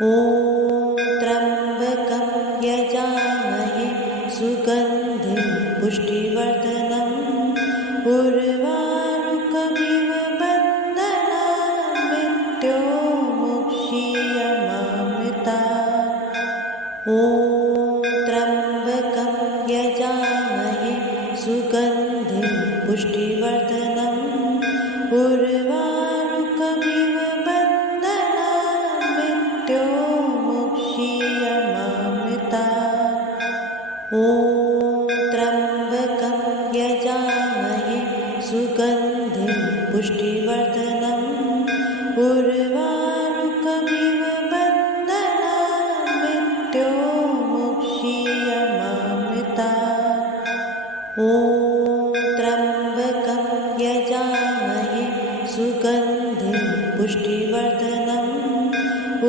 ॐ त्र्यम्बकं यजामहे सुगन्धिं पुष्टिवर्धनम् उर्वारुकमिव बन्धनान् मृत्योर्मुक्षीयमामृतात्। ॐ त्र्यम्बकं यजामहे सुगन्धिं पुष्टिवर्धनम् उर्वारुकमिव बन्धनान् मृत्योर्मुक्षीयमामृतात्। ॐ त्र्यम्बकं यजामहे सुगन्धिं पुष्टिवर्धनम् उर्वारुकमिव बन्धनान् मृत्योर्मुक्षीयमामृतात्। ॐ त्र्यम्बकं यजामहे सुगन्धिं पुष्टिवर्धनम्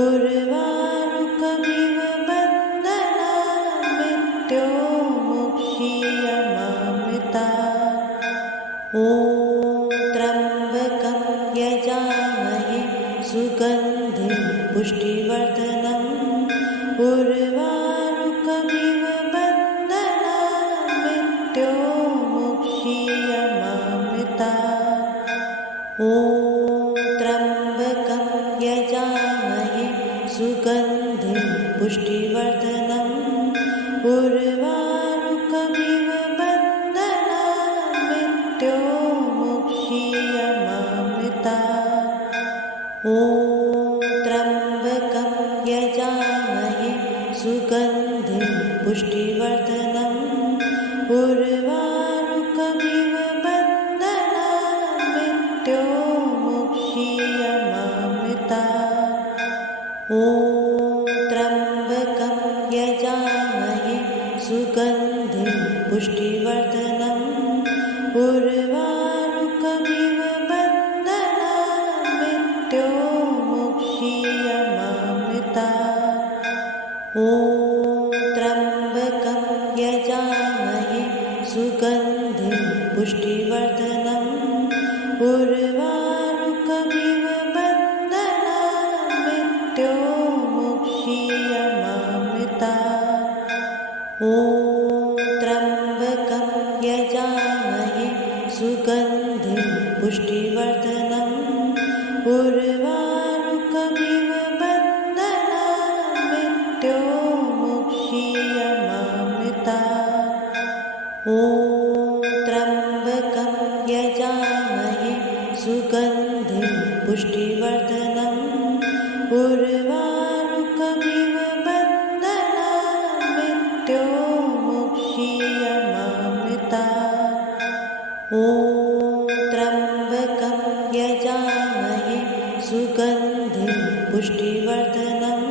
उर्वारुकमिव बन्धनान् मृत्योर्मुक्षीयमामृतात्। ॐ त्र्यम्बकं यजामहे सुगन्धिं पुष्टिवर्धनम् उर्वारुकमिव बन्धनान् मृत्योर्मुक्षीयमामृतात्। ॐ त्र्यम्बकं यजामहे सुगन्धिं पुष्टिवर्धनम् उर्वारुकमिव बन्धनान् मृत्योर्मुक्षीयमामृतात्। ॐ त्र्यम्बकं यजामहे सुगन्धिं पुष्टिवर्धनम् उर्वारुकमिव बन्धनान् मृत्योर्मुक्षीयमामृतात्। ॐ त्र्यम्बकं यजामहे सुगन्धिं पुष्टिवर्धनम् उर्वारुकमिव बन्धनान् मृत्योर्मुक्षीयमामृतात्। ॐ त्र्यम्बकं यजामहे सुगन्धिं पुष्टिवर्धनम् उर्वारुकमिव बन्धनान् मृत्योर्मुक्षीयमामृतात्। ॐ त्र्यम्बकं यजामहे सुगन्धिं पुष्टिवर्धनम् उर्वारुकमिव बन्धनान् मृत्योर्मुक्षीयमामृतात्। ॐ त्र्यम्बकं यजामहे सुगन्धिं पुष्टिवर्धनम् उर्वारुकमिव बन्धनान् मृत्योर्मुक्षीयमामृतात्। ॐ त्र्यम्बकं यजामहे सुगन्धिं पुष्टिवर्धनम्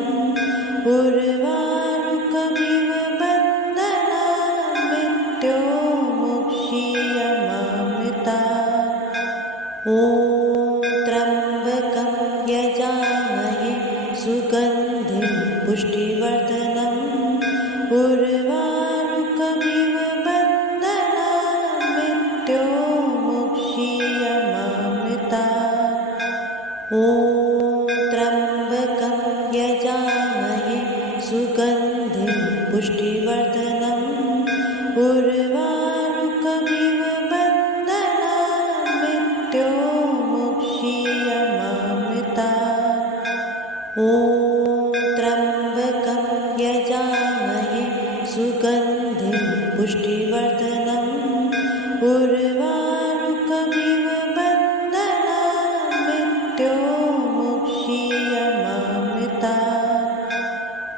उर्वारुकमिव बन्धनान् मृत्योर्मुक्षीयमामृतात्। ॐ त्र्यम्बकं यजामहे सुगन्धिं पुष्टिवर्धनम् उर्वारुकमिव बन्धनान् मृत्योर्मुक्षीयमामृतात्। ॐ त्र्यम्बकं यजामहे सुगन्धिं पुष्टिवर्धनम् उर्वारुकमिव बन्धनान् मृत्योर्मुक्षीयमामृतात्। ॐ त्र्यम्बकं यजामहे सुगन्धिं पुष्टिवर्धनम् उर्वारुकमिव बन्धनान् मृत्योर्मुक्षीयमामृतात्।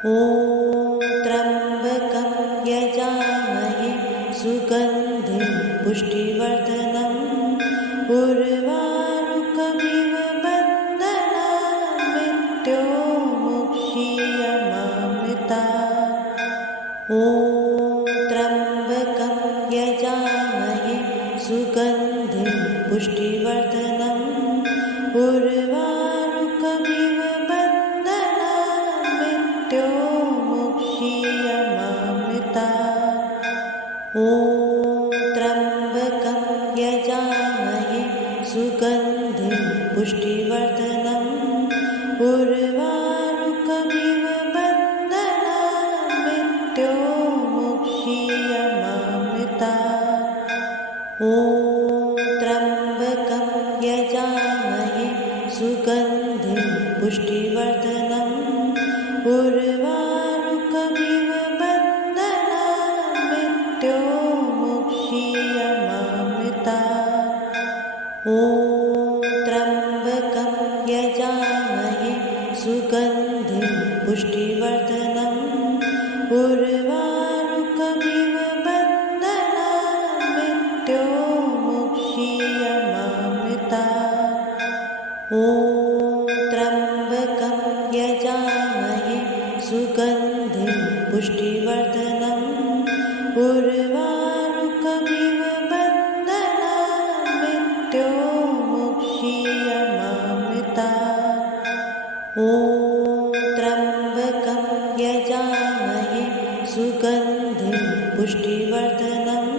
ॐ त्र्यम्बकं यजामहे सुगन्धिं पुष्टिवर्धनम् उर्वारुकमिव बन्धनान् मृत्योर्मुक्षीयमामृतात्। ॐ त्र्यम्बकं यजामहे सुगन्धिं पुष्टिवर्धनम् उर्वारुकमिव बन्धनान् पुष्टिवर्धनम् उर्वारुकमिव बन्धनान् मृत्योर्मुक्षीयमामृता ॐ त्र्यम्बकं यजामहे सुगन्धिं पुष्टिवर्धनम् उर्वारुकमिव बन्धनान् मृत्योर्मुक्षीयमामृता ॐ त्र्यम्बकं यजामहे सुगन्धिं पुष्टिवर्धनम् उर्वारुकमिव बन्धनान् मृत्योर्मुक्षीयमामृता ॐ त्र्यम्बकं यजामहे सुगन्धिं पुष्टिवर्धनम्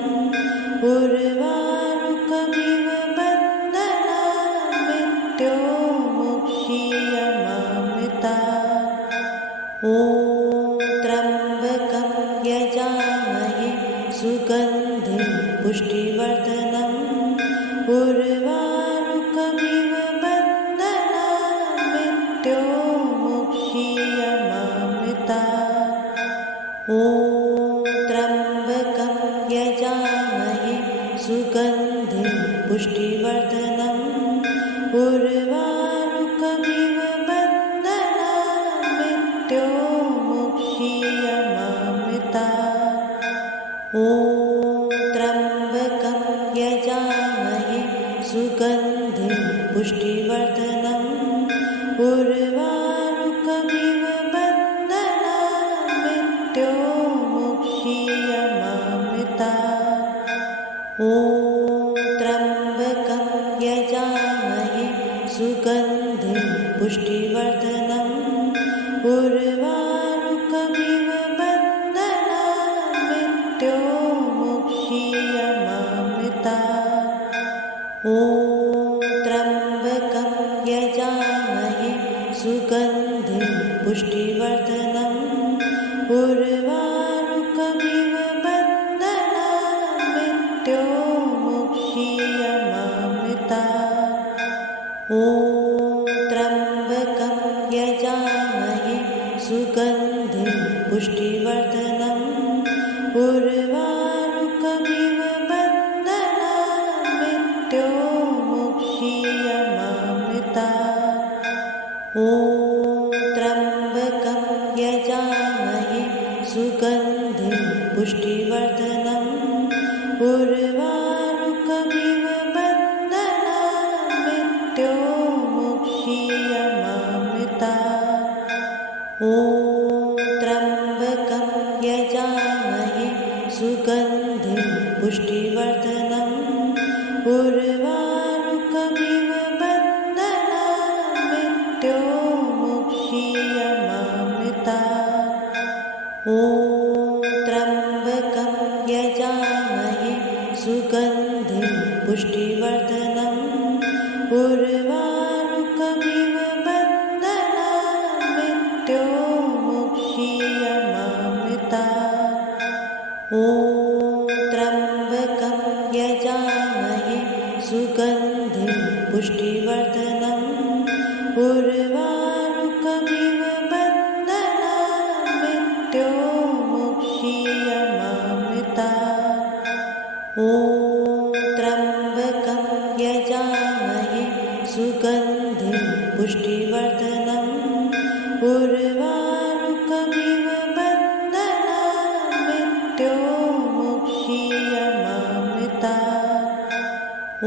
उर्वारुकमिव बन्धनान् मृत्योर्मुक्षीयमामृता ॐ त्र्यम्बकं यजामहे सुगन्धिं पुष्टिवर्धनम् उर्वारुकमिव बन्धनान् मृत्योर्मुक्षीयमामृता ॐ त्र्यम्बकं यजामहे सुगन्धिं पुष्टिवर्धनम् उर्वारुकमिव बन्धनान् मृत्योर्मुक्षीयमामृता ॐ त्र्यम्बकं यजामहे सुगन्धिं पुष्टिवर्धनम् उर्वारुकमिव बन्धनान् मृत्योर्मुक्षीयमामृता ॐ त्र्यम्बकं यजामहे सुगन्धिं पुष्टिवर्धनम् उर्वारुकमिव बन्धनान् मृत्योर्मुक्षीयमामृता ॐ त्र्यम्बकं यजामहे सुगन्धिं पुष्टिवर्धनम् उर्वारुकमिव बन्धनान् मृत्योर्मुक्षीयमामृता ॐ त्र्यम्बकं यजामहे सुगन्धिं पुष्टिवर्धनम् उर्वारुकमिव बन्धनान् मृत्योर्मुक्षीयमामृता ॐ त्र्यम्बकं यजामहे सुगन्धिं पुष्टिवर्धनम् उर्वारुकमिव बन्धनान् मृत्योर्मुक्षीयमामृता ॐ त्र्यम्बकं यजामहे सुगन्धिं पुष्टिवर्धनम् उर्वारुकमिव बन्धनान् मृत्योर्मुक्षीयमामृता ॐ त्र्यम्बकं यजामहे सुगन्धिं पुष्टिवर्धनम् उर्वारुकमिव बन्धनान् मृत्योर्मुक्षीयमामृता ॐ त्र्यम्बकं यजामहे सुगन्धिं पुष्टिवर्धनम् उर्वारुकमिव बन्धनान् मृत्योर्मुक्षीयमामृता ॐ त्र्यम्बकं यजामहे सुगन्धिं पुष्टिवर्धनम् उर्वारुकमिव बन्धनान् मृत्योर्मुक्षीयमामृता ॐ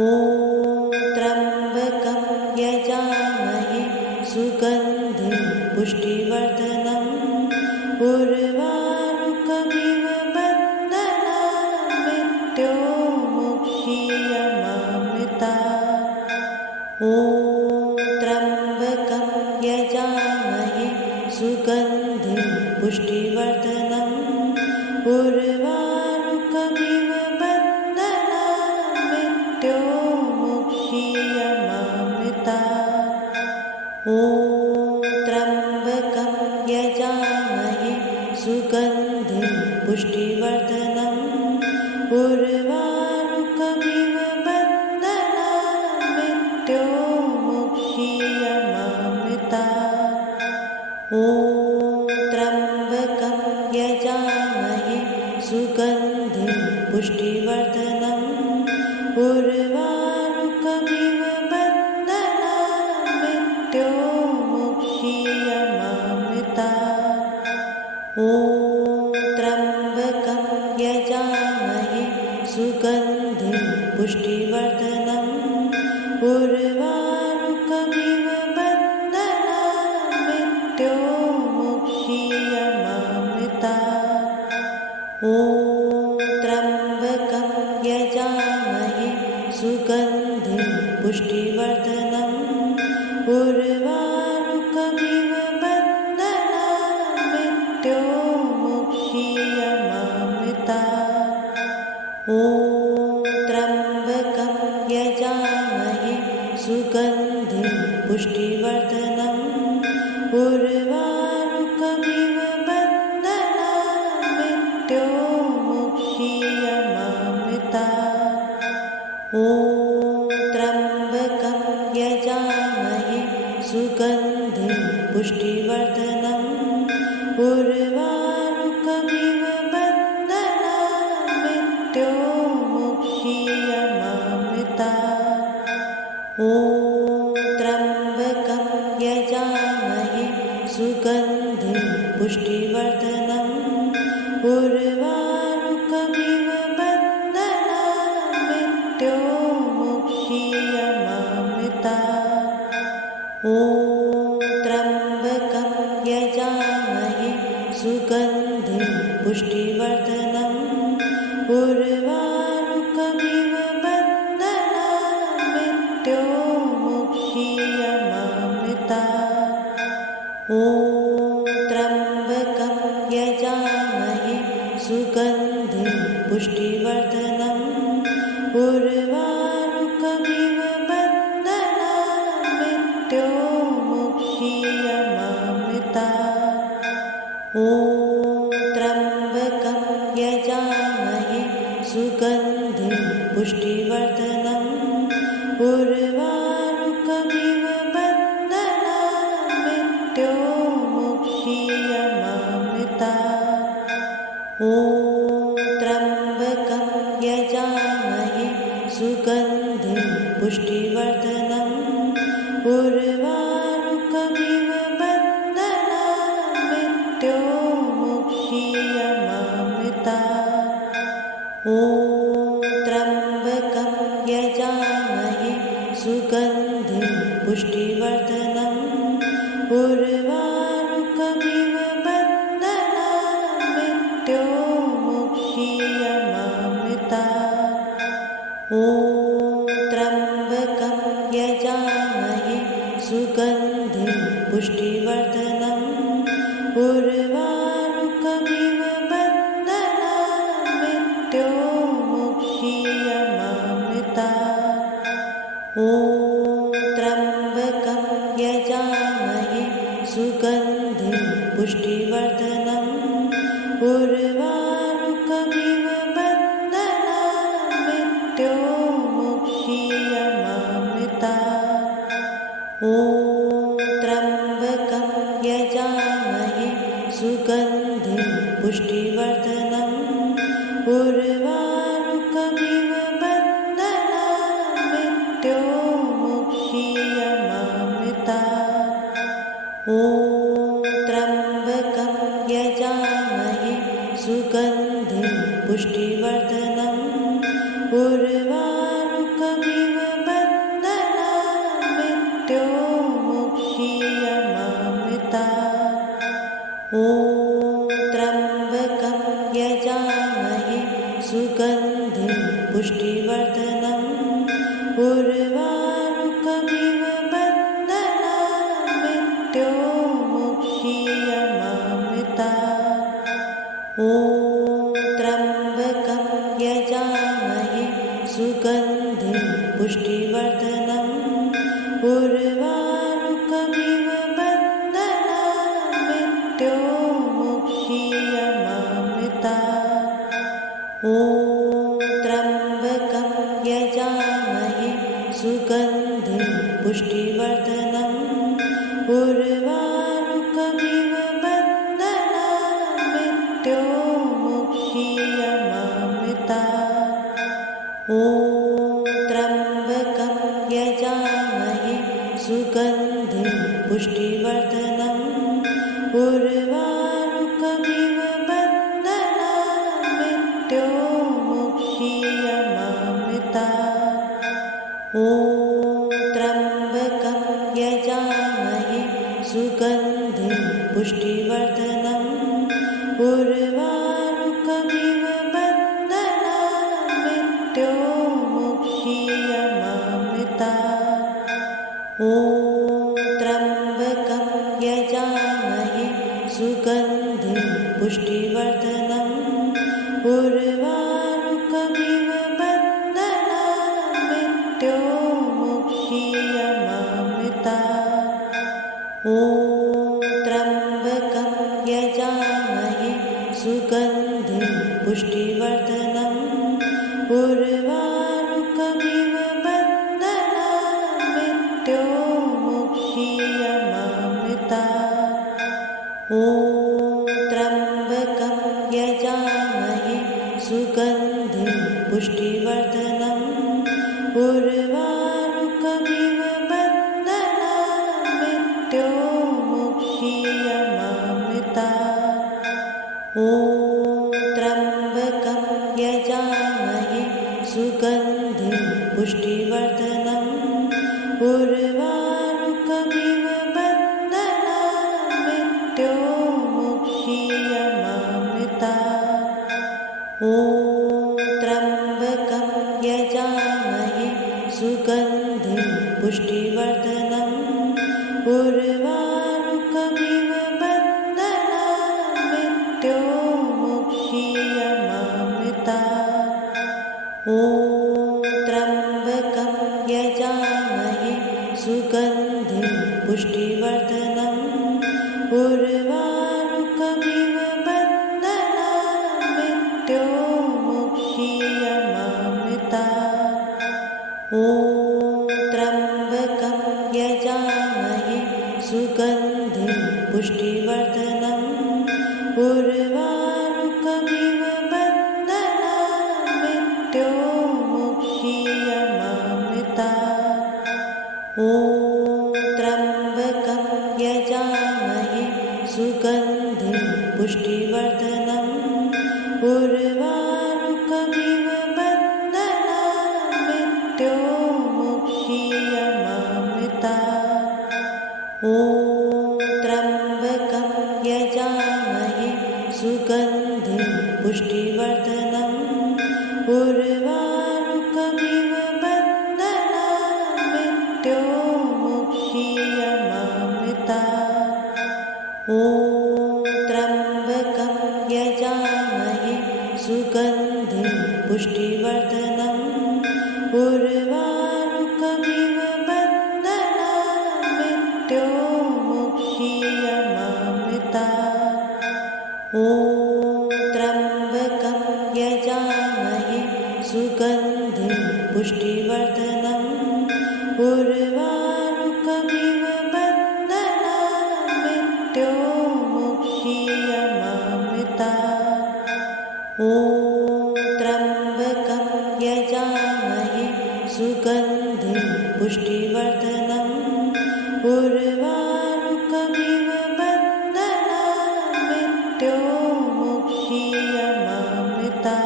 त्र्यम्बकं यजामहे सुगन्धिं पुष्टिवर्धनम् उर्वारुकमिव बन्धनान् मृत्योर्मुक्षीयमामृता ॐ त्र्यम्बकं यजामहे सुगन्धिं पुष्टिवर्धनम् उर्वारुकमिव बन्धनान् मृत्योर्मुक्षीयमामृता ॐ त्र्यम्बकं यजामहे सुगन्धिं पुष्टिवर्धनम् उर्वारुकमिव बन्धनान् मृत्योर्मुक्षीयमामृता ॐ त्र्यम्बकं यजामहे सुगन्धिं पुष्टिवर्धनम् उर्वारुकमिव बन्धनान् मृत्योर्मुक्षीयमामृतात्। ॐ त्र्यम्बकं यजामहे सुगन्धिं पुष्टिवर्धनम् उर्वारुकमिव बन्धनान् मृत्योर्मुक्षीयमामृतात्। ॐ त्र्यम्बकं यजामहे सुगन्धिं पुष्टिवर्धनम् उर्वारुकमिव बन्धनान् मृत्योर्मुक्षीयमामृतात्। ॐ त्र्यम्बकं यजामहे सुगन्धिं पुष्टिवर्धनम् उर्वारुकमिव बन्धनान् मृत्योर्मुक्षीयमामृतात्। ॐ त्र्यम्बकं यजामहे सुगन्धिं पुष्टिवर्धनम् उर्वारुकमिव बन्धनान् मृत्योर्मुक्षीयमामृतात्। ॐ त्र्यम्बकं यजामहे सुगन्धिं पुष्टिवर्धनम् उर्वारुकमिव बन्धनान् मृत्योर्मुक्षीयमामृतात्। ॐ त्र्यम्बकं यजामहे सुगन्धिं पुष्टिवर्धनम् उर्वारुकमिव बन्धनान् मृत्योर्मुक्षीयमामृतात्। ॐ त्र्यम्बकं यजामहे सुगन्धिं पुष्टिवर्धनम् उर्वारुकमिव बन्धनान् मृत्योर्मुक्षीयमामृतात्। ॐ त्र्यम्बकं यजामहे सुगन्धिं पुष्टिवर्धनम् उर्वारुकमिव बन्धनान् मृत्योर्मुक्षीयमामृतात्। ॐ त्र्यम्बकं यजामहे सुगन्धिं पुष्टिवर्धनम् उर्वारुकमिव बन्धनान् मृत्योर्मुक्षीयमामृतात्। ॐ त्र्यम्बकं यजामहे सुगन्धिं पुष्टिवर्धनम् उर्वारुकमिव बन्धनान् मृत्योर्मुक्षीयमामृतात्। ॐ त्र्यम्बकं यजामहे सुगन्धिं पुष्टिवर्धनम् उर्वारुकमिव बन्धनान् मृत्योर्मुक्षीयमामृतात्। ॐ त्र्यम्बकं यजामहे सुगन्धिं पुष्टिवर्धनम् उर्वारुकमिव बन्धनान् मृत्योर्मुक्षीयमामृतात्। ॐ त्र्यम्बकं यजामहे सुगन्धिं पुष्टिवर्धनम् उर्वारुकमिव बन्धनान् मृत्योर्मुक्षीयमामृतात्। ॐ त्र्यम्बकं यजामहे सुगन्धिं पुष्टिवर्धनम् उर्वारुकमिव बन्धनान् मृत्योर्मुक्षीयमामृतात्। ॐ त्र्यम्बकं यजामहे सुगन्धिं पुष्टिवर्धनम् उर्वारुकमिव बन्धनान् मृत्योर्मुक्षीयमामृतात्। ॐ त्र्यम्बकं यजामहे सुगन्धिं पुष्टिवर्धनम् उर्वारुकमिव बन्धनान् मृत्योर्मुक्षीयमामृतात्। ॐ त्र्यम्बकं यजामहे सुगन्धिं पुष्टिवर्धनम् उर्वारुकमिव पुष्टिवर्धनम् उर्वारुकमिव बन्धनान् मृत्योर्मुक्षीयमामृता ॐ त्र्यम्बकं यजामहे सुगन्धिं पुष्टिवर्धनम् उर्वारुकमिव बन्धनान् मृत्योर्मुक्षीयमामृता ॐ त्र्यम्बकं यजामहे सुगन्धिं पुष्टिवर्धनम् उर्वारुकमिव बन्धनान् मृत्योर्मुक्षीयमामृता ॐ त्र्यम्बकं यजामहे सुगन्धिं पुष्टिवर्धनम् उर्वारुकमिव बन्धनान् मृत्योर्मुक्षीयमामृता ॐ त्र्यम्बकं यजामहे सुगन्धिं पुष्टिवर्धनम् उर्वारुकमिव बन्धनान् मृत्योर्मुक्षीयमामृता ॐ त्र्यम्बकं यजामहे सुगन्धिं पुष्टिवर्धनम् उर्वारुकमिव बन्धनान् मृत्योर्मुक्षीयमामृता ॐ त्र्यम्बकं यजामहे सुगन्धिं पुष्टिवर्धनम् उर्वारुकमिव बन्धनान् मृत्योर्मुक्षीयमामृता ॐ त्र्यम्बकं यजामहे सुगन्धिं पुष्टिवर्धनम् उर्वारुकमिव बन्धनान् मृत्योर्मुक्षीयमामृता ॐ त्र्यम्बकं यजामहे सुगन्धिं पुष्टिवर्धनम् उर्वारुकमिव बन्धनान् मृत्योर्मुक्षीयमामृता ॐ त्र्यम्बकं यजामहे सुगन्धिं पुष्टिवर्धनम् उर्वारुकमिव बन्धनान् मृत्योर्मुक्षीयमामृता ॐ त्र्यम्बकं यजामहे सुगन्धिं पुष्टिवर्धनम् उर्वारुकमिव बन्धनान् मृत्योर्मुक्षीयमामृता ॐ त्र्यम्बकं यजामहे सुगन्धिं पुष्टिवर्धनम् उर्वारुकमिव बन्धनान् मृत्योर्मुक्षीयमामृता ॐ त्र्यम्बकं यजामहे सुगन्धिं पुष्टिवर्धनम् उर्वारुकमिव बन्धनान् मृत्योर्मुक्षीयमामृता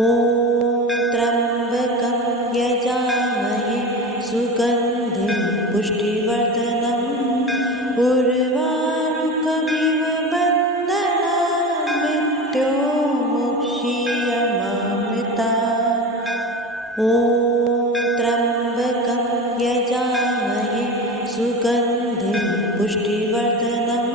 ॐ त्र्यम्बकं यजामहे सुगन्धिं पुष्टिवर्धनम् उर्वारुकमिव बन्धनान् मृत्योर्मुक्षीयमामृता ॐ त्र्यम्बकं यजामहे सुगन्धिं पुष्टिवर्धनम्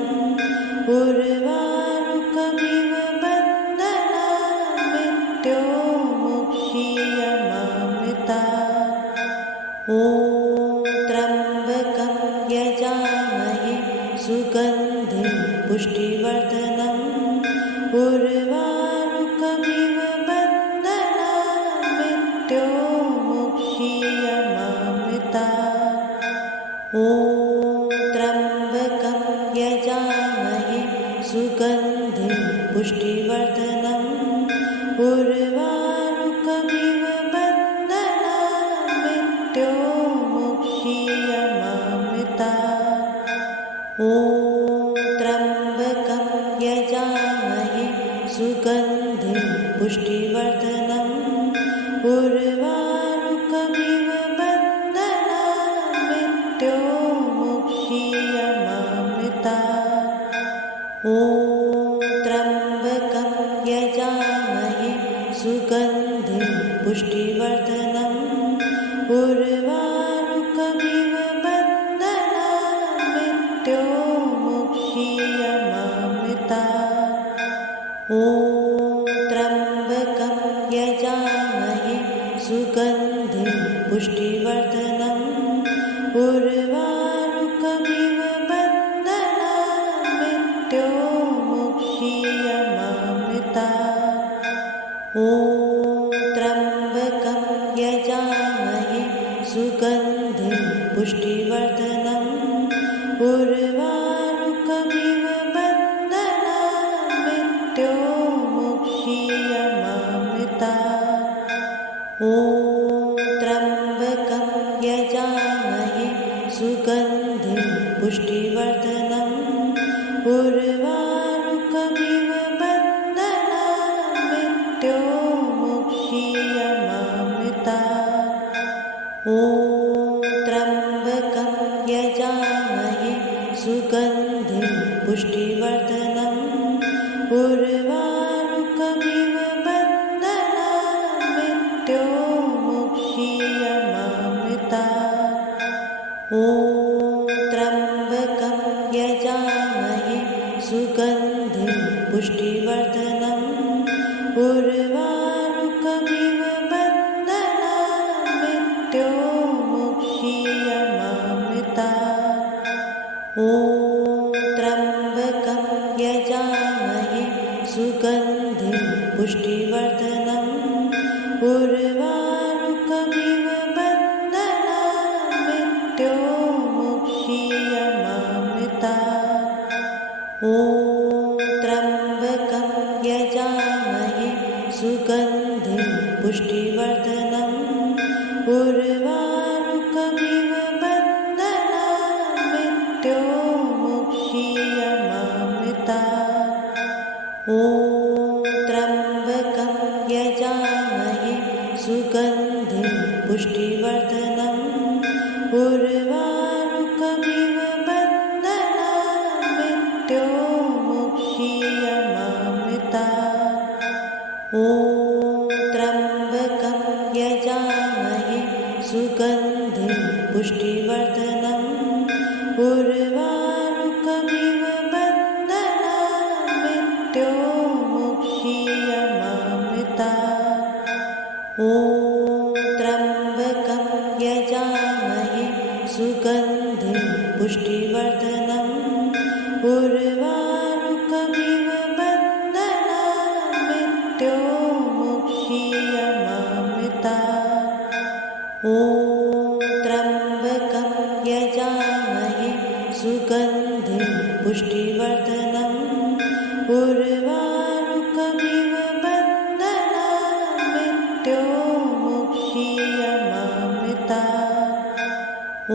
उर्वारुकमिव बन्धनान् मृत्योर्मुक्षीयमामृता ॐ त्र्यम्बकं यजामहे सुगन्धिं पुष्टिवर्धनम् उर्वारुकमिव बन्धनान् मृत्योर्मुक्षीयमामृता ॐ त्र्यम्बकं यजामहे सुगन्धिं पुष्टिवर्धनम् उर्वारुकमिव बन्धनान् मृत्योर्मुक्षीयमामृता ॐ त्र्यम्बकं यजामहे सुगन्धिं पुष्टिवर्धनम् उर्वारुकमिव बन्धनान् मृत्योर्मुक्षीयमामृता ॐ त्र्यम्बकं यजामहे सुगन्धिं पुष्टिवर्धनम् उर्वारुकमिव बन्धनान् मृत्योर्मुक्षीयमामृतात्। ॐ त्र्यम्बकं यजामहे सुगन्धिं पुष्टिवर्धनम् उर्वारुकमिव बन्धनान् मृत्योर्मुक्षीयमामृतात्। ॐ त्र्यम्बकं यजामहे सुगन्धिं पुष्टिवर्धनम् उर्वारुकमिव बन्धनान् मृत्योर्मुक्षीयमामृतात्। ॐ त्र्यम्बकं यजामहे सुगन्धिं पुष्टिवर्धनम् उर्वारुकमिव बन्धनान् मृत्योर्मुक्षीयमामृतात्। ॐ त्र्यम्बकं यजामहे सुगन्धिं पुष्टिवर्धनम् उर्वारुकमिव बन्धनान् मृत्योर्मुक्षीयमामृतात्। ॐ त्र्यम्बकं यजामहे सुगन्धिं पुष्टिवर्धनम् उर्वारुकमिव बन्धनान् मृत्योर्मुक्षीयमामृतात्। ॐ त्र्यम्बकं यजामहे सुगन्धिं पुष्टिवर्धनम् उर्वारुकमिव बन्धनान् मृत्योर्मुक्षीयमामृतात्। ॐ त्र्यम्बकं यजामहे सुगन्धिं पुष्टिवर्धनम् उर्वारुकमिव बन्धनान् मृत्योर्मुक्षीयमामृतात्। ॐ त्र्यम्बकं यजामहे सुगन्धिं पुष्टिवर्धनम् उर्वारुकमिव बन्धनान् मृत्योर्मुक्षीयमामृतात्। ॐ त्र्यम्बकं यजामहे सुगन्धिं पुष्टिवर्धनम् उर्वारुकमिव बन्धनान् मृत्योर्मुक्षीयमामृतात्। ॐ त्र्यम्बकं यजामहे सुगन्धिं पुष्टिवर्धनम् उर्वारुकमिव बन्धनान् मृत्योर्मुक्षीयमामृतात्। ॐ त्र्यम्बकं यजामहे सुगन्धिं पुष्टिवर्धनम् उर्वारुकमिव बन्धनान् मृत्योर्मुक्षीयमामृतात्। ॐ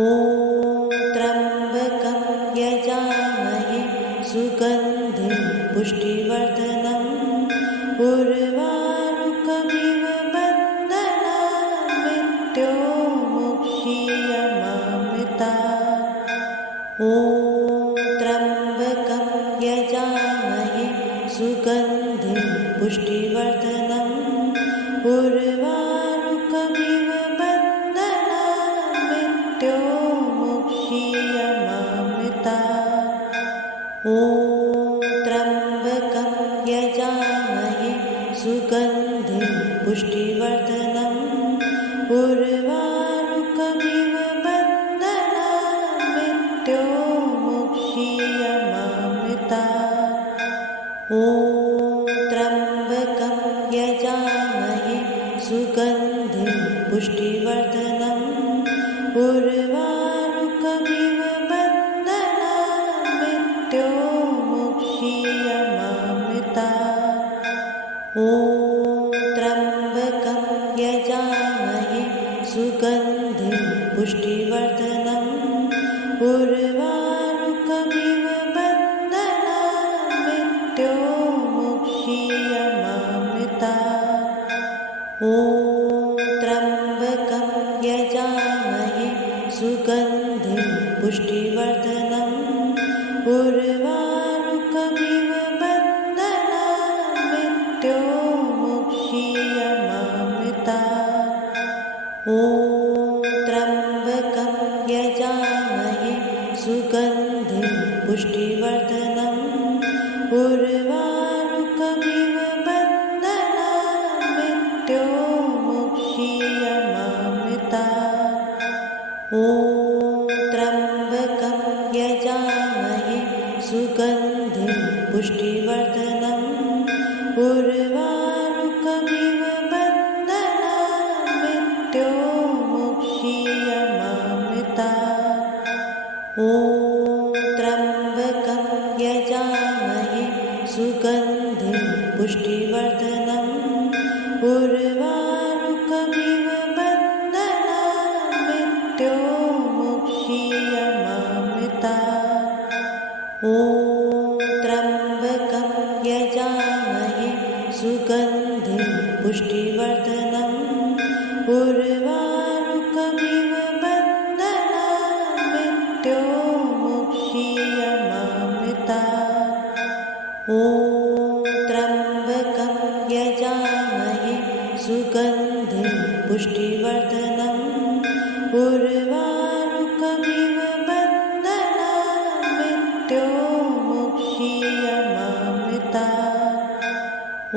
त्र्यम्बकं यजामहे सुगन्धिं पुष्टिवर्धनम् उर्वारुकमिव बन्धनान् मृत्योर्मुक्षीयमामृतात्। ॐ त्र्यम्बकं यजामहे सुगन्धिं पुष्टिवर्धनम् उर्वारुकमिव बन्धनान् मृत्योर्मुक्षीयमामृतात्। ॐ त्र्यम्बकं यजामहे सुगन्धिं पुष्टिवर्धनम् उर्वारुकमिव बन्धनान् मृत्योर्मुक्षीयमामृतात्। ॐ त्र्यम्बकं यजामहे सुगन्धिं पुष्टिवर्धनम् उर्वारुकमिव बन्धनान् मृत्योर्मुक्षीयमामृतात्। ॐ त्र्यम्बकं यजामहे सुगन्धिं पुष्टिवर्धनम् उर्वारुकमिव बन्धनान् मृत्योर्मुक्षीयमामृतात्। ॐ त्र्यम्बकं यजामहे सुगन्धिं पुष्टिवर्धनम् उर्वारुकमिव उर्वारुकमिव बन्धनान् मृत्योर्मुक्षीयमामृतात्। ॐ त्र्यम्बकं यजामहे सुगन्धिं पुष्टिवर्धनम् उर्वारुकमिव बन्धनान् मृत्योर्मुक्षीयमामृतात्। ॐ त्र्यम्बकं यजामहे सुगन्धिं पुष्टिवर्धनम् उर्वारुकमिव बन्धनान् मृत्योर्मुक्षीयमामृतात्। ॐ त्र्यम्बकं यजामहे सुगन्धिं पुष्टिवर्धनम् उर्वारुकमिव बन्धनान् मृत्योर्मुक्षीयमामृतात्। ॐ त्र्यम्बकं यजामहे सुगन्धिं पुष्टिवर्धनम् उर्वारुकमिव बन्धनान् मृत्योर्मुक्षीयमामृतात्। ॐ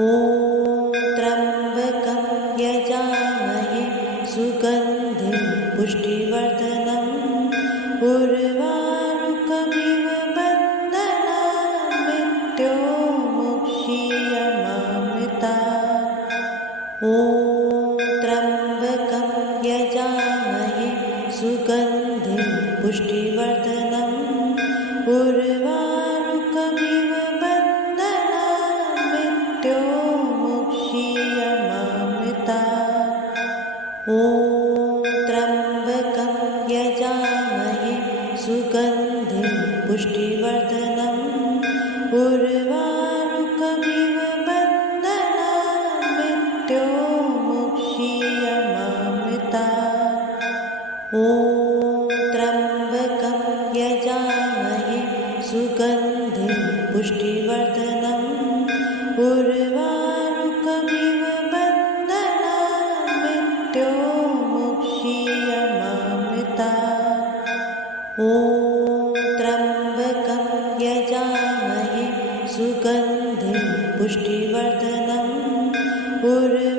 त्र्यम्बकं यजामहे सुगन्धिं पुष्टिवर्धनम् उर्वारुकमिव बन्धनान् मृत्योर्मुक्षीयमामृतात्। ॐ त्र्यम्बकं यजामहे सुगन्धिं पुष्टिवर्धनम् उर्वारुकमिव बन्धनान् मृत्योर्मुक्षीयमामृतात्। ॐ त्र्यम्बकं यजामहे सुगन्धिं पुष्टिवर्धनम् उर्वारुकमिव बन्धनान् मृत्योर्मुक्षीयमामृतात्। ॐ त्र्यम्बकं यजामहे सुगन्धिं पुष्टिवर्धनम् उर्वारुकमिव बन्धनान् मृत्योर्मुक्षीयमामृतात्। ॐ त्र्यम्बकं यजामहे सुगन्धिं पुष्टिवर्धनम् उर्वारुकमिव